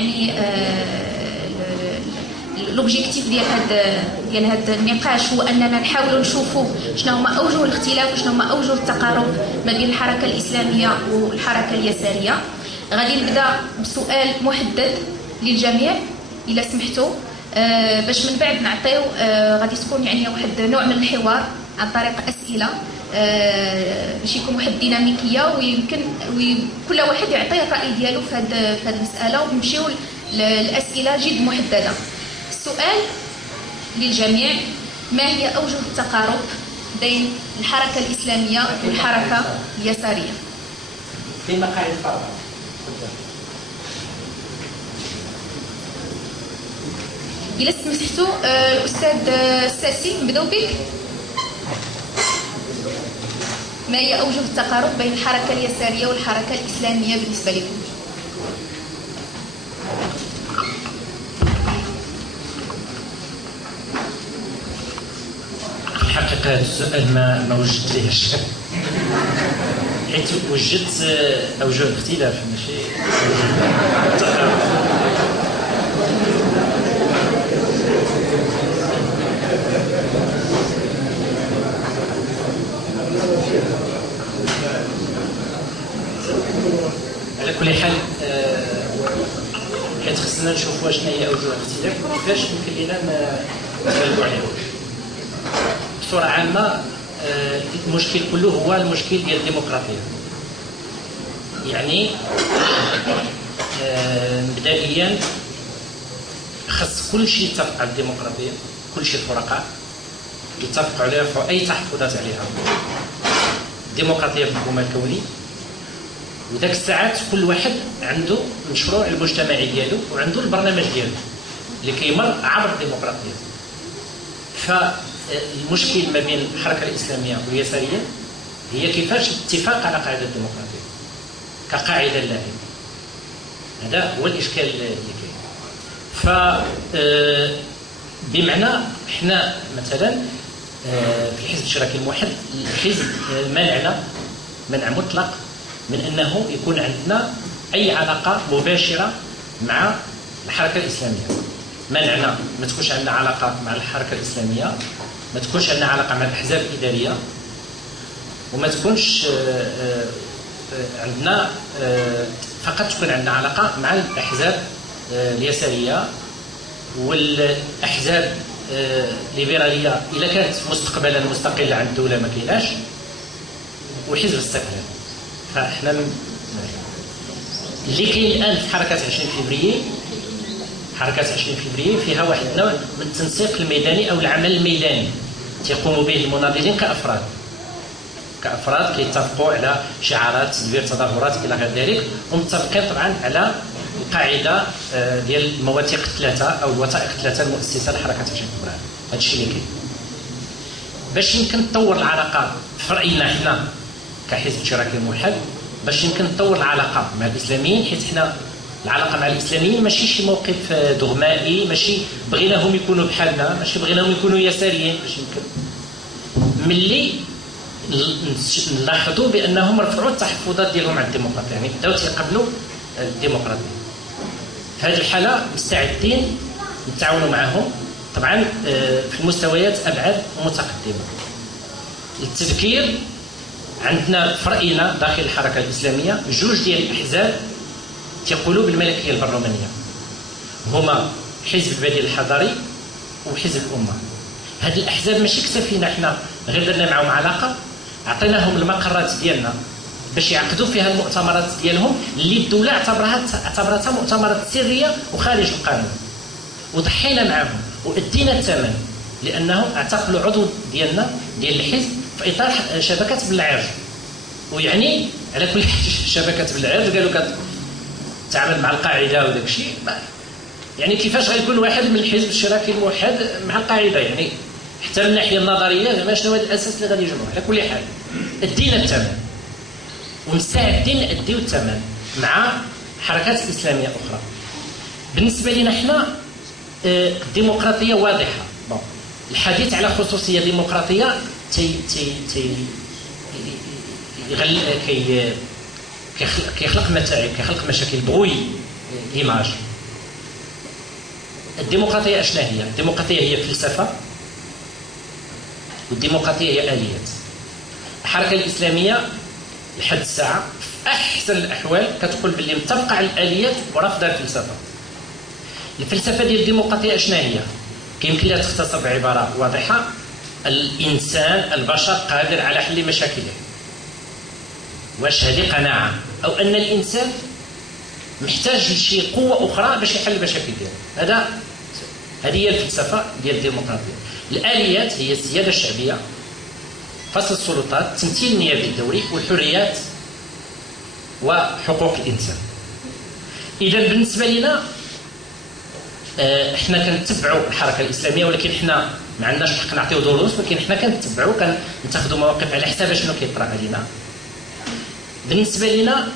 يعني لوبجيكتيف ديال هذا النقاش هو اننا نحاولوا نشوفوا شنو هما اوجه الاختلاف وشنو هما اوجه التقارب ما بين الحركه الاسلاميه والحركه اليساريه. غادي نبدا بسؤال محدد للجميع الا سمحتوا، باش من بعد نعطيو غادي تكون يعني واحد نوع من الحوار عن طريق اسئله باش يكون واحد الديناميكيه، ويمكن كل واحد يعطي الراي ديالو في هذه المساله، ونمشيو الاسئله جد محدده. السؤال للجميع: ما هي اوجه التقارب بين الحركه الاسلاميه والحركه اليساريه؟ في مقاعد الفرق. إلا سمحتوا الأستاذ الساسي نبداو بك. ما هي أوجه التقارب بين الحركة اليسارية والحركة الإسلامية بالنسبة لكم؟ في الحقيقة هذا السؤال ما وجدت فيه الشك، حيث وجدت أوجه الاختلاف ماشي التقارب. على كل حال حيت خصنا نشوفوا شنو هي اوجه الاختلاف وكيفاش يمكن لنا نتغلبوا عليهم. بصوره عامه المشكل كله هو المشكل ديال الديمقراطيه. يعني مبدئيا خص كل شيء يتفق على الديمقراطيه، كل شيء الفرقاء يتفقوا عليها في اي تحفظات عليها. الديمقراطيه مفهومها الكوني، وذاك الساعات كل واحد عنده المشروع المجتمعي ديالو وعنده البرنامج ديالو اللي كيمر عبر الديمقراطيه. فالمشكل ما بين الحركه الاسلاميه واليساريه هي كيفاش الاتفاق على قاعده الديمقراطيه كقاعده لاهيه. هذا هو الاشكال اللي كاين. ف بمعنى احنا مثلا في الحزب الاشتراكي الموحد، الحزب منع مطلق من أنه يكون عندنا أي علاقة مباشرة مع الحركة الإسلامية. منعنا ما تكونش عندنا علاقة مع الحركة الإسلامية، ما تكونش عندنا علاقة مع الأحزاب الإدارية، وما تكونش عندنا فقط تكون عندنا علاقة مع الأحزاب اليسارية والأحزاب الليبرالية إذا كانت مستقبلا مستقلة عن الدولة ما كايناش، وحزب الاستقلال. فاحنا اللي كاين الان في حركه 20 فبراير، حركه 20 فبراير فيها واحد النوع من التنسيق الميداني او العمل الميداني تيقوم به المناضلين كافراد كيتفقوا على شعارات تدبير تظاهرات الى غير ذلك، ومتفقين طبعا على القاعده ديال المواثيق الثلاثه او الوثائق الثلاثه المؤسسه لحركه 20 فبراير. هذا الشيء اللي كاين باش يمكن تطور العلاقه في راينا حنا كحزب الاشتراكي الموحد، باش يمكن نطور العلاقه مع الاسلاميين، حيت حنا العلاقه مع الاسلاميين ماشي شي موقف دغمائي، ماشي بغيناهم يكونوا بحالنا، ماشي بغيناهم يكونوا يساريين، باش يمكن ملي نلاحظوا بانهم رفعوا التحفظات ديالهم على الديمقراطيه، يعني بداو تيقبلوا الديمقراطيه. في هذه الحاله مستعدين نتعاونوا معهم طبعا في المستويات ابعد ومتقدمه. التذكير عندنا في راينا داخل الحركه الاسلاميه جوج ديال الاحزاب تيقولوا بالملكيه البرلمانيه، هما حزب البديل الحضري وحزب الامه. هذه الاحزاب ماشي كتفينا حنا غير درنا معهم علاقه، عطيناهم المقرات ديالنا باش يعقدوا فيها المؤتمرات ديالهم اللي الدوله اعتبرتها مؤتمرات سريه وخارج القانون، وضحينا معهم وادينا الثمن لانهم اعتقلوا عضو ديالنا ديال الحزب في اطار شبكه بالعرج. ويعني على كل شبكه بالعرج قالوا كتعامل مع القاعده وداك الشيء، يعني كيفاش غيكون واحد من الحزب الاشتراكي الموحد مع القاعده؟ يعني حتى من الناحيه النظريه زعما شنو هو الاساس اللي غادي يجمعوا؟ على كل حال ادينا الثمن ومستعدين نديو الثمن مع حركات اسلاميه اخرى. بالنسبه لنا حنا الديمقراطيه واضحه. الحديث على خصوصيه ديمقراطيه كيخلق متاعب، كيخلق مشاكل بغوي ليماج. الديمقراطية أشنا هي؟ الديمقراطية هي فلسفة، والديمقراطية هي آليات. الحركة الإسلامية لحد الساعة في أحسن الأحوال كتقول باللي متفقة على الآليات ورافضة الفلسفة. الفلسفة ديال الديمقراطية أشنا هي؟ يمكن لها تختصر بعبارة واضحة: الإنسان البشر قادر على حل مشاكله. واش هذه قناعة أو أن الإنسان محتاج لشي قوة أخرى باش يحل المشاكل ديالو؟ هذه هي الفلسفة ديال الديمقراطية. الآليات هي السيادة الشعبية، فصل السلطات، التمثيل النيابي الدوري، والحريات وحقوق الإنسان. إذا بالنسبة لنا احنا كنتبعوا الحركة الإسلامية، ولكن احنا ما عندناش الحق نعطيو دروس، ولكن احنا كنتبعوا، كنتخذوا مواقف على حساب شنو كيطرا علينا. بالنسبة لنا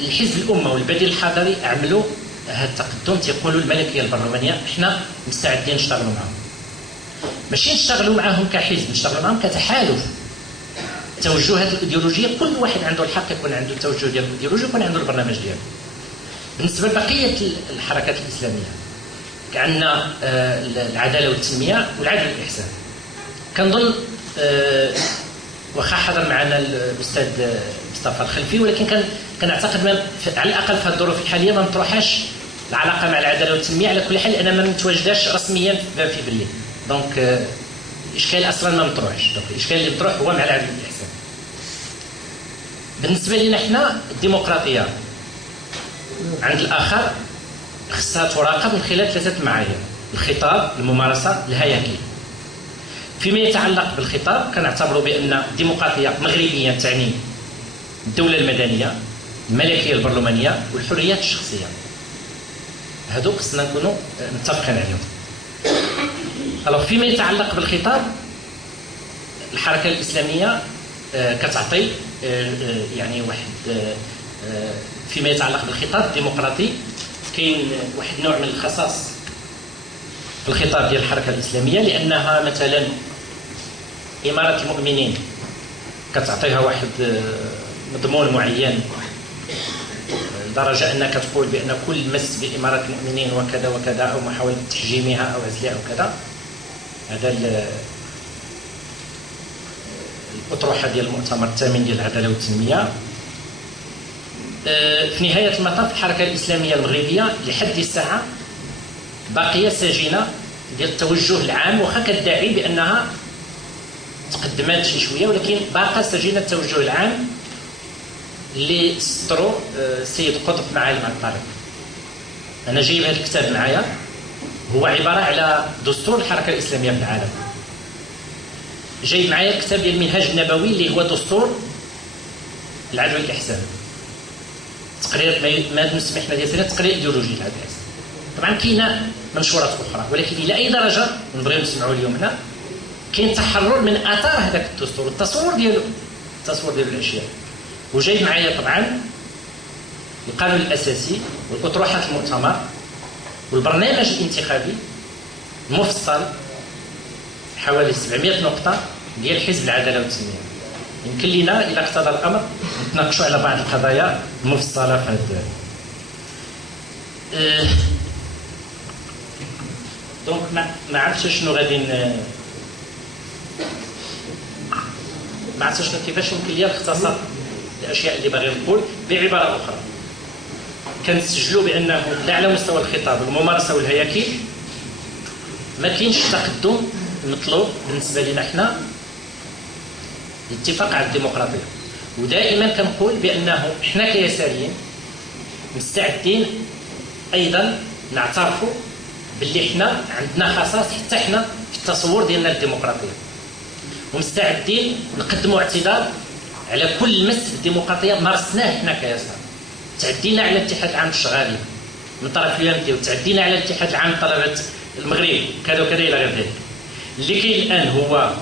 الحزب الأمة والبديل الحضري عملوا هذا التقدم، تيقولوا الملكية البرلمانية، احنا مستعدين نشتغلوا معهم. ماشي نشتغلوا معهم كحزب، نشتغلوا معهم كتحالف. التوجهات الإيديولوجية كل واحد عنده الحق يكون عنده التوجه ديالو الإيديولوجي، يكون عنده البرنامج ديالو. بالنسبة لبقية الحركات الإسلامية عندنا العدالة والتنمية والعدل والإحسان. كنظن واخا حضر معنا الأستاذ مصطفى الخلفي، ولكن كنعتقد على الأقل في الظروف الحالية ما مطروحاش العلاقة مع العدالة والتنمية على كل حال، لأن ما متواجداش رسميا في برلين. دونك الإشكال أصلا ما مطروحش. دونك الإشكال اللي مطروح هو مع العدل والإحسان. بالنسبة لنا احنا الديمقراطية عند الآخر خصها تراقب من خلال 3 معايير: الخطاب، الممارسة، الهياكل. فيما يتعلق بالخطاب كنعتبروا بأن الديمقراطية مغربيا تعني الدولة المدنية، الملكية البرلمانية، والحريات الشخصية. هادو خصنا نكونوا متفقين عليهم. فيما يتعلق بالخطاب، الحركة الإسلامية كتعطي يعني واحد فيما يتعلق بالخطاب الديمقراطي كاين واحد نوع من الخصاص في الخطاب ديال الحركة الإسلامية، لأنها مثلا إمارة المؤمنين كتعطيها واحد مضمون معين، لدرجة أنك تقول بأن كل مس بإمارة المؤمنين وكذا وكذا، أو محاولة تحجيمها أو عزلها أو كذا. هذا الأطروحة ديال المؤتمر الثامن ديال العدالة والتنمية. في نهاية المطاف الحركة الإسلامية المغربية لحد الساعة باقية سجينة ديال التوجه العام، وخا كتدعي بأنها تقدمات شي شوية، ولكن باقى سجينة التوجه العام اللي سطروا السيد قطب معالم على الطريق. أنا جايب هذا الكتاب معايا، هو عبارة على دستور الحركة الإسلامية في العالم. جايب معايا الكتاب ديال المنهاج النبوي اللي هو دستور العدل والإحسان، تقرير ما نسمح حنا ديال تقرير ايديولوجي العدل والإحسان. طبعا كاينه منشورات اخرى، ولكن الى اي درجه نبغيو نسمعوا اليوم هنا كاين تحرر من اثار هذاك الدستور، التصور ديال الاشياء. وجايب معايا طبعا القانون الاساسي والاطروحات المؤتمر والبرنامج الانتخابي المفصل حوالي 700 نقطه ديال حزب العداله والتنميه. يمكن لنا اذا اقتضى الامر نتناقشوا على بعض القضايا المفصله في هذا. دونك ما عرفتش شنو غادي ما عرفتش كيفاش يمكن لي نختصر الاشياء اللي باغي نقول. بعباره اخرى كنسجلوا بانه لا على مستوى الخطاب والممارسه والهياكل ما كاينش تقدم مطلوب بالنسبه لنا حنا الاتفاق على الديمقراطيه. ودائما كنقول بانه حنا كيساريين مستعدين ايضا نعترفوا باللي حنا عندنا خصائص حتى حنا في التصور ديالنا للديمقراطيه، ومستعدين نقدموا اعتذار على كل مس الديمقراطيه مارسناه حنا كيسار. تعدينا على الاتحاد العام الشغالي من طرف اليمتي، وتعدينا على الاتحاد العام لطلبه المغرب كذا وكذا الى غير ذلك. اللي كاين الان هو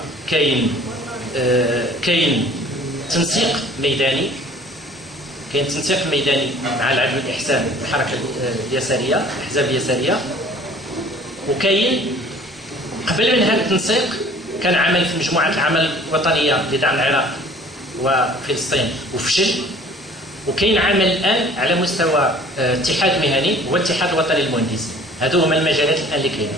كاين تنسيق ميداني، كاين تنسيق ميداني مع العدل والإحسان الحركة اليسارية الأحزاب اليسارية. وكاين قبل من هذا التنسيق كان عمل في مجموعة العمل الوطنية لدعم العراق وفلسطين وفشل. وكاين عمل الآن على مستوى اتحاد مهني هو الاتحاد الوطني للمهندسين. هادو هما المجالات الان اللي كاينه.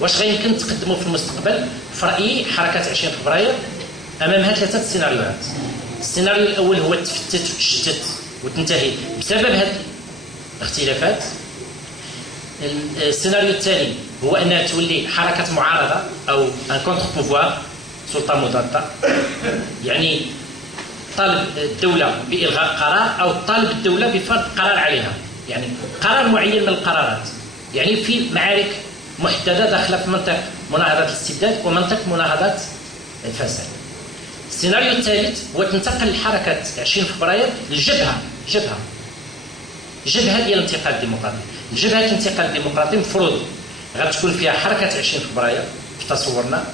واش غيمكن تقدموا في المستقبل؟ في رايي حركه 20 فبراير امامها 3 سيناريوهات. السيناريو الاول هو تفتت وتشتت وتنتهي بسبب هذه الاختلافات. السيناريو الثاني هو انها تولي حركه معارضه او ان كونتر بوفوار، سلطه مضاده، يعني طالب الدوله بالغاء قرار او طالب الدوله بفرض قرار عليها، يعني قرار معين من القرارات، يعني في معارك محدده داخله في منطقه مناهضه الاستبداد ومنطقه مناهضه الفساد. السيناريو الثالث هو تنتقل الحركه 20 فبراير للجبهه، جبهه ديال الانتقال الديمقراطي. الجبهه الانتقال الديمقراطي مفروض غتكون فيها حركه 20 فبراير في تصورنا،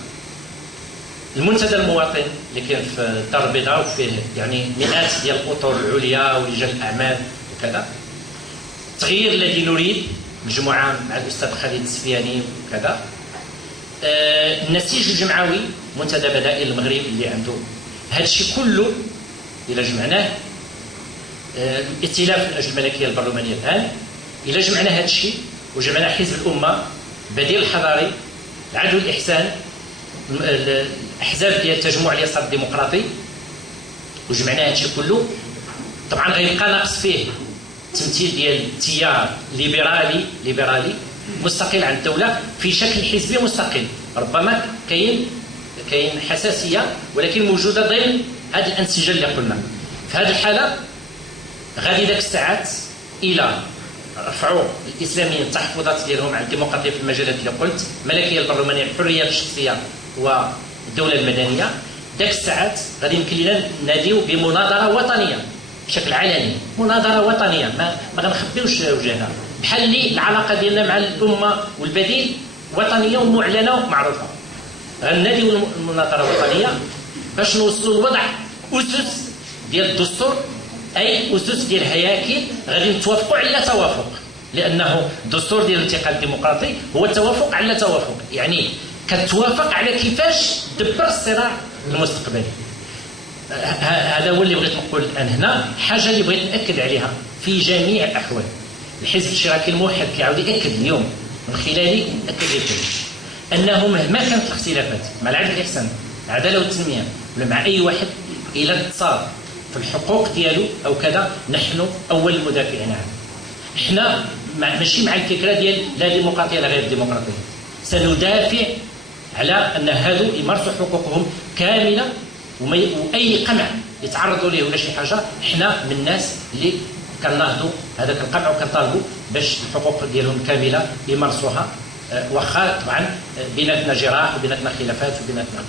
المنتدى المواطن اللي كاين في الدار البيضاء وفيه يعني مئات ديال الاطر العليا ورجال الاعمال وكذا، التغيير الذي نريد مجموعه مع الاستاذ خالد السفياني وكذا، النسيج الجمعوي، منتدى بدائل المغرب اللي عنده هذا الشيء كله الى جمعناه، الائتلاف من اجل الملكيه البرلمانيه الان، الى جمعنا هذا الشيء وجمعنا حزب الامه، بديل الحضاري، العدل والاحسان، الاحزاب ديال تجمع اليسار الديمقراطي، وجمعنا هذا الشيء كله، طبعا غيبقى ناقص فيه تمثيل ديال تيار ليبرالي مستقل عن الدوله في شكل حزبي مستقل. ربما كاين حساسيه ولكن موجوده ضمن هذا الانسجام اللي قلنا. في هذه الحاله غادي ذاك الساعات الى رفعوا الاسلاميين التحفظات ديالهم على الديمقراطيه في المجالات اللي قلت، الملكيه البرلمانيه، الحريات الشخصيه والدوله المدنيه. ذاك الساعات غادي يمكن لنا ناديو بمناظره وطنيه بشكل علني، مناظره وطنيه ما غنخبيوش وجهنا، بحال اللي العلاقه ديالنا مع الامه والبديل وطنيه ومعلنه ومعروفه. غناديو المناظره الوطنيه باش نوصلوا لوضع اسس ديال الدستور، اي اسس ديال هياكل غادي نتوافقوا على توافق، لانه الدستور ديال الانتقال الديمقراطي هو التوافق على توافق، يعني كتوافق على كيفاش تدبر الصراع المستقبلي. هذا هو اللي بغيت نقول الان هنا. حاجه اللي بغيت ناكد عليها في جميع الاحوال، الحزب الاشتراكي الموحد كيعاود ياكد اليوم من خلالي ناكد لكم انه مهما كانت الاختلافات مع العدل والاحسان، العداله والتنميه، ولا مع اي واحد، الى اتصال في الحقوق ديالو او كذا، نحن اول المدافعين عنه. احنا ماشي مع الفكره ديال لا ديمقراطيه لا غير ديمقراطيه، سندافع على ان هادو يمارسوا حقوقهم كامله، واي قمع يتعرضوا ليه ولا شي حاجه، احنا من الناس اللي كنناهضوا هذاك القمع وكنطالبوا باش الحقوق ديالهم كامله يمارسوها، واخا طبعا بيناتنا جراح وبيناتنا خلافات وبيناتنا